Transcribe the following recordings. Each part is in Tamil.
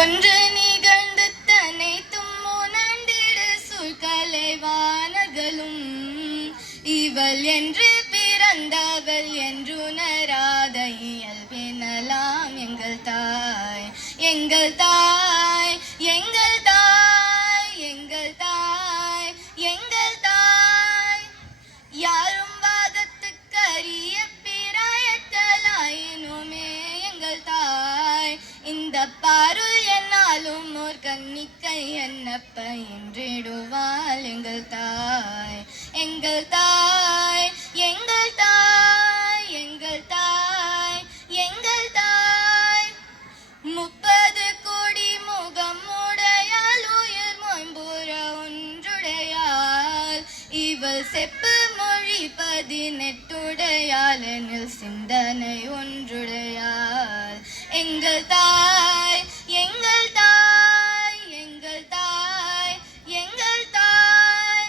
ஒன்று நிகழ்ந்து தனைத்தும் உணர்ந்திடு சூழ்கலைவானர்களும் இவள் என்று பிறந்தவள் என்றுணராத இயல்பினலாம் எங்கள் தாய் எங்கள் தாய் எங்கள் தாய் எங்கள் தாய் எங்கள் தாய். யாரும் வாதத்துக்கரிய பிராயத்தலாயினுமே எங்கள் தாய் இந்த பாருள் என்னாலும் ஓர் கன்னிக்கை என்னப்ப என்றிடுவாள் எங்கள் தாய் எங்கள் தாய் எங்கள் தாய் எங்கள் தாய் எங்கள் தாய். 30 கோடி முகம் உடையாள் உயிர் மொயம்புற ஒன்றுடையாள் இவள் செப்பு மொழி 18 எனில் சிந்தனை ஒன்றுடையாள் எங்கள் தாய் எங்கள் தாய் எங்கள் தாய் எங்கள் தாய்.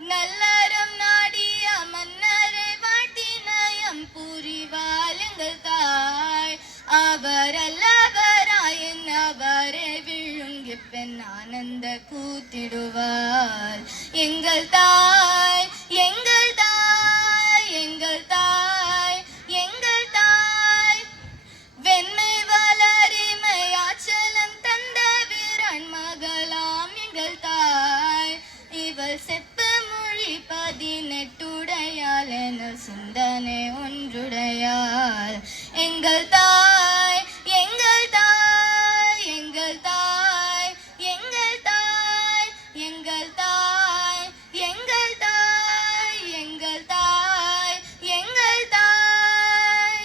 நல்லறம் நாடிய மன்னரை வாழ்த்தினயம் புரிவாள் எங்கள் தாய் அவரல்லவராயின் அவரை விழுங்கி பெண் ஆனந்த கூத்திடுவாள் எங்கள் தாய் எங்கள் தாய் எங்கள் தாய் எங்கள் தாய். வெண்மை வளரிமை ஆச்சலம் தந்த வீரன் மகளாம் எங்கள் தாய் இவள் செப்பு மொழி 18 என சிந்தனை ஒன்றுடையாள் எங்கள் தாய் எங்கள் தாய் எங்கள் தாய் எங்கள் தாய் எங்கள் தாய் எங்கள் தாய் எங்கள் தாய் எங்கள் தாய்.